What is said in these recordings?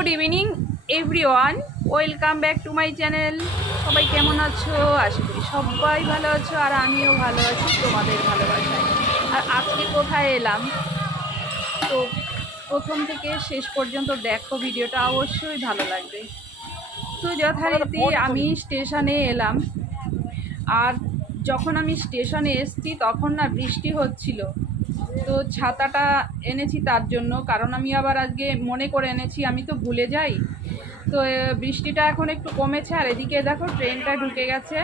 Good evening everyone, welcome back to my channel. সবাই কেমন আছো? আশা করি সবাই ভালো আছো, আর আমিও ভালো আছি তোমাদের ভালোবাসায়। আর আজকে কোথায় এলাম, তো প্রথম থেকে শেষ পর্যন্ত দেখো, ভিডিওটা অবশ্যই ভালো লাগবে। তো যথারীতি আমি স্টেশনে এলাম, আর যখন আমি স্টেশনে এসেছি তখন না বৃষ্টি হচ্ছিল। তো ছাতাটা এনেছি তার জন্য, কারণ আমি আবার আজকে মনে করে এনেছি, আমি তো ভুলে যাই। তো বৃষ্টিটা এখন একটু কমেছে, আর এদিকে দেখো ট্রেনটা ঢুকে গেছে,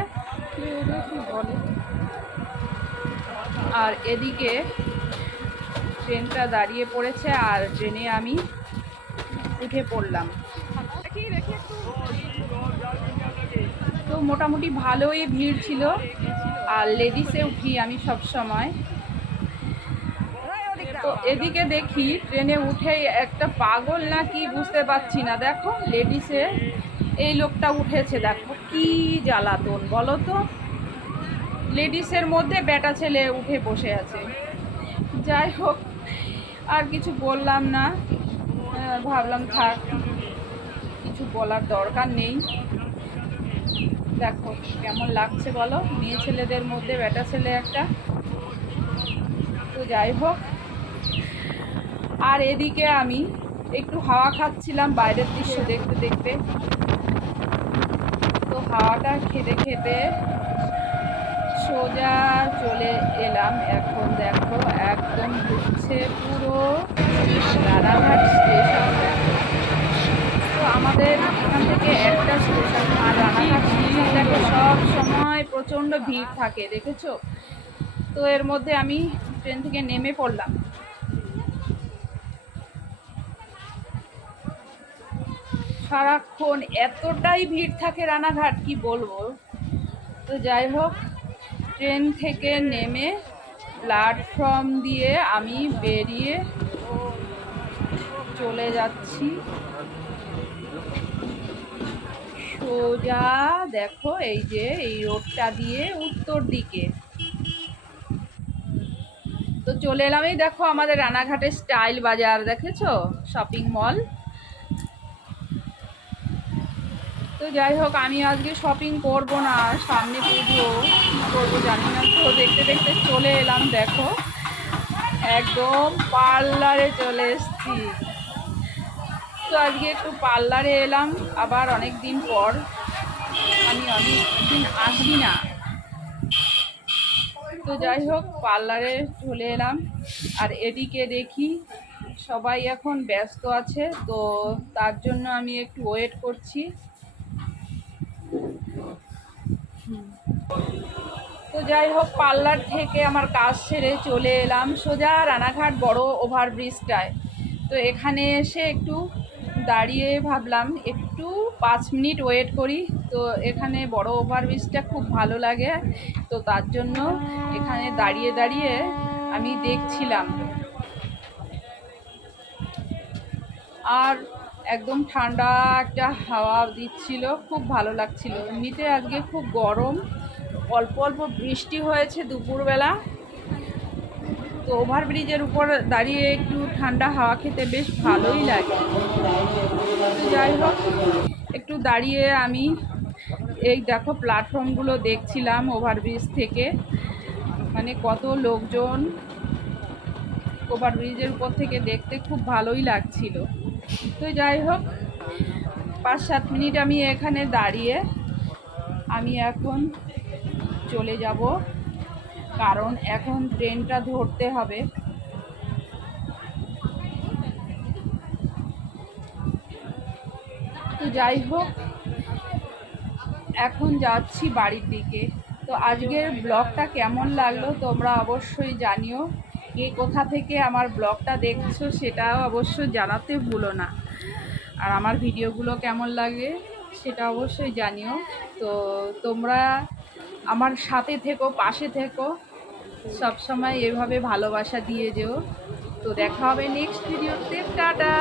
আর এদিকে ট্রেনটা দাঁড়িয়ে পড়েছে, আর ট্রেনে আমি উঠে পড়লাম। তো মোটামুটি ভালোই ভিড় ছিল, আর লেডিসে উঠি আমি সব সময়। তো এদিকে দেখি ট্রেনে উঠেই একটা পাগল না কি বুঝতে পারছি না, দেখো লেডিসে এই লোকটা উঠেছে, দেখো কি জ্বালাতন বলো তো। লেডিসের মধ্যে বেটা ছেলে উঠে বসে আছে। যাই হোক, আর কিছু বললাম না, ভাবলাম থাক, কিছু বলার দরকার নেই। দেখো কেমন লাগছে বলো, মেয়ে ছেলেদের মধ্যে বেটা ছেলে একটা। তো যাই হোক, আর এদিকে আমি একটু হাওয়া খাচ্ছিলাম বাইরের দৃশ্য দেখতে দেখতে। তো হাওয়াটা খেতে খেতে সোজা চলে এলাম। এখন দেখো একদম ঢুকছে পুরো রানাঘাট স্টেশন। তো আমাদের এখান থেকে একটা স্টেশন, আর রানাঘাট স্টেশন দেখো সব সময় প্রচণ্ড ভিড় থাকে, দেখেছো? তো এর মধ্যে আমি ট্রেন থেকে নেমে পড়লাম। সারাক্ষণ এতটাই ভিড় থাকে রানাঘাট, কি বলবো। তো যাই হোক, ট্রেন থেকে নেমে প্ল্যাটফর্ম দিয়ে আমি বেরিয়ে চলে যাচ্ছি সোজা, দেখো এই যে এই রোডটা দিয়ে উত্তর দিকে। তো চলে এলাম, এই দেখো আমাদের রানাঘাটের স্টাইল বাজার, দেখেছো? Shopping mall. তো যাই হোক, আমি আজকে শপিং করব না, সামনে পুজো, করবো জানি না। তো দেখতে দেখতে চলে এলাম, দেখো একদম পার্লারে চলে এসছি। তো আজকে একটু পার্লারে এলাম, আবার অনেক দিন পর, আমি অনেক দিন আসি না। তো যাই হোক, পার্লারে চলে এলাম, আর এদিকে দেখি সবাই এখন ব্যস্ত আছে, তো তার জন্য আমি একটু ওয়েট করছি। তো যাই হোক, পার্লার থেকে আমার কাজ সেরে চলে এলাম সোজা রানাঘাট বড় ওভারব্রিজটায়। তো এখানে এসে একটু দাঁড়িয়ে ভাবলাম একটু 5 মিনিট ওয়েট করি। তো এখানে বড় ওভারব্রিজটা খুব ভালো লাগে, তো তার জন্য এখানে দাঁড়িয়ে দাঁড়িয়ে আমি দেখছিলাম। আর একদম ঠান্ডা একটা হাওয়া দিচ্ছিল, খুব ভালো লাগছিল। এমনিতে আজকে খুব গরম, অল্প অল্প বৃষ্টি হয়েছে দুপুরবেলা। তো ওভারব্রিজের উপর দাঁড়িয়ে একটু ঠান্ডা হাওয়া খেতে বেশ ভালোই লাগে। যাই হোক, একটু দাঁড়িয়ে আমি এই দেখো প্ল্যাটফর্মগুলো দেখছিলাম ওভারব্রিজ থেকে, মানে কত লোকজন ওভারব্রিজের উপর থেকে দেখতে খুব ভালোই লাগছিল। তো যাই হোক, 5-7 মিনিট আমি এখানে দাঁড়িয়ে আমি এখন চলে যাব, কারণ এখন ট্রেনটা ধরতে হবে। তো যাই হোক, এখন যাচ্ছি বাড়ির দিকে। তো আজকের ব্লগটা কেমন লাগলো তোমরা অবশ্যই জানিও। কে কোথা থেকে আমার ব্লগটা দেখছো সেটাও অবশ্যই জানাতে ভুলো না। আর আমার ভিডিওগুলো কেমন লাগে সেটা অবশ্যই জানিও। তো তোমরা আমার সাথে থেকো, পাশে থেকো, সব সময় এভাবে ভালোবাসা দিয়ে যেও। তো দেখা হবে নেক্সট ভিডিওতে, টাটা।